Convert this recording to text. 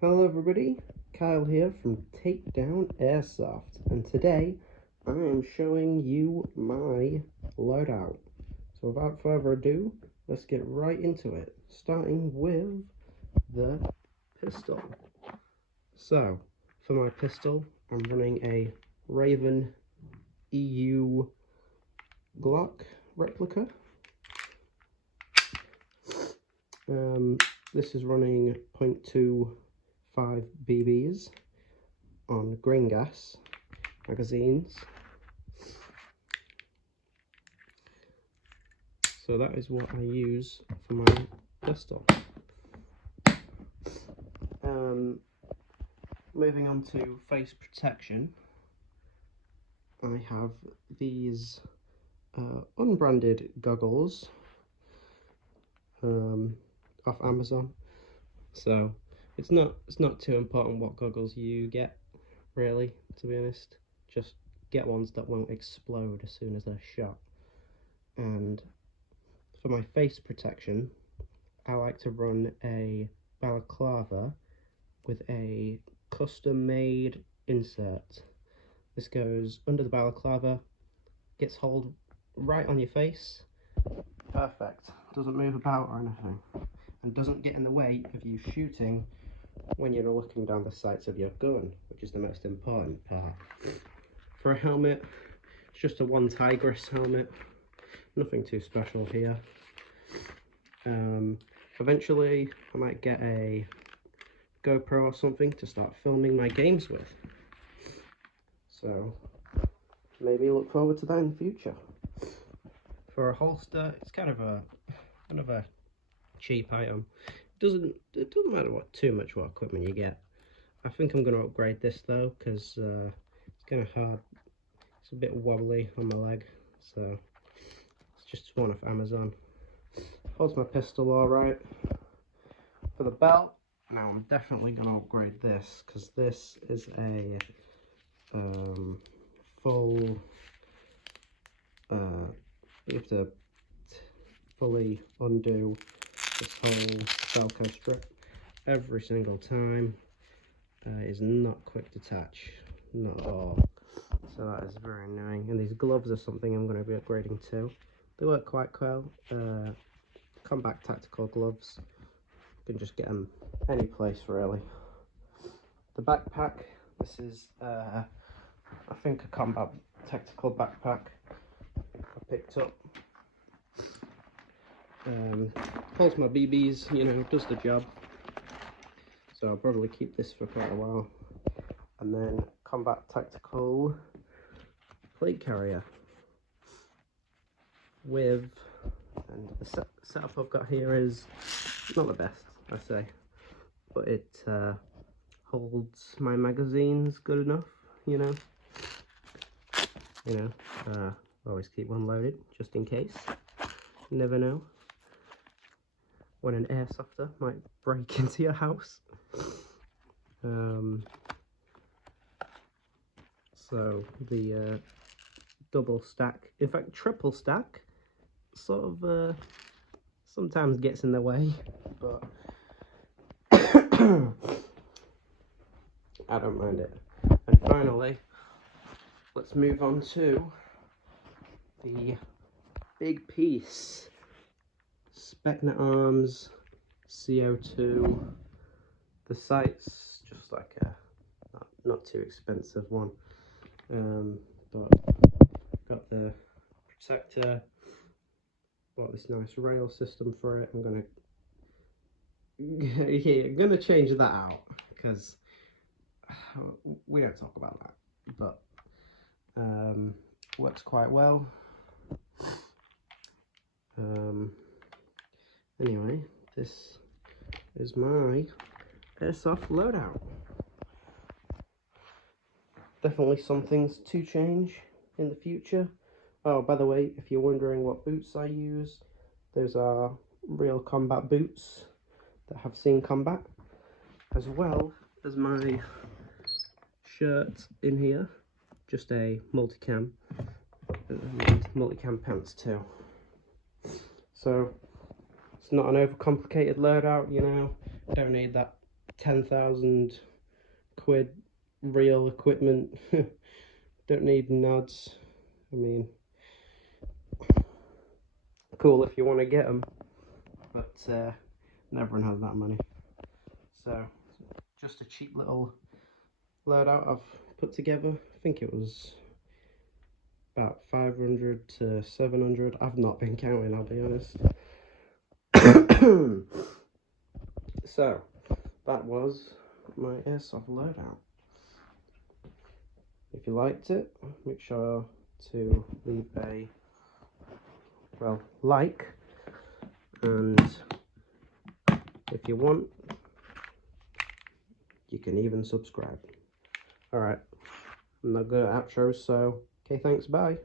Hello everybody, Kyle here from Takedown Airsoft, and today I am showing you my loadout. So without further ado, let's get right into it, starting with the pistol. So for my pistol, I'm running a Raven EU Glock replica. This is running 0.25 BBs on grain gas magazines. So that is what I use for my pistol. Moving on to face protection, I have these unbranded goggles off Amazon. So it's not too important what goggles you get, really, to be honest. Just get ones that won't explode as soon as they're shot. And for my face protection, I like to run a balaclava with a custom made insert. This goes under the balaclava, gets hold right on your face, perfect, doesn't move about or anything, and doesn't get in the way of you shooting when you're looking down the sights of your gun, which is the most important part. For a helmet, it's just a onetigris helmet, nothing too special here. Eventually I might get a GoPro or something to start filming my games with, so maybe look forward to that in the future. For a holster, it's kind of a cheap item. It doesn't matter too much what equipment you get. I think I'm going to upgrade this though, because it's kind of hard. It's a bit wobbly on my leg, so it's just one off Amazon. Holds my pistol all right. For the belt, now I'm definitely going to upgrade this, because this is a full. You have to fully undo this whole Velcro strip every single time. It is not quick to attach, not at all. So that is very annoying. And these gloves are something I'm going to be upgrading to. They work quite well. Combat tactical gloves. You can just get them any place really. The backpack. This is I think a combat tactical backpack I picked up. Holds my BBs, you know, does the job. So I'll probably keep this for quite a while. And then combat tactical plate carrier with, and the setup I've got here is not the best, I say, but it holds my magazines good enough, you know. Always keep one loaded just in case. You never know when an airsofter might break into your house. So the double stack, in fact triple stack, sort of sometimes gets in the way, but I don't mind it. And finally, let's move on to the big piece. Specna arms, CO2. The sight's just like a not too expensive one, but got the protector. Bought this nice rail system for it. I'm gonna change that out because we don't talk about that, but works quite well. Anyway, this is my airsoft loadout. Definitely some things to change in the future. Oh, by the way, if you're wondering what boots I use, those are real combat boots that have seen combat, as well as my shirt in here, just a multicam, and multicam pants too. So it's not an overcomplicated loadout, you know, don't need that 10,000 quid real equipment. Don't need nods. I mean, cool if you want to get them, but everyone has that money. So just a cheap little loadout I've put together. I think it was about 500 to 700. I've not been counting, I'll be honest. So that was my airsoft loadout. If you liked it, make sure to leave a like, and if you want, you can even subscribe. Alright, I'm not good at outros, so okay, thanks, bye.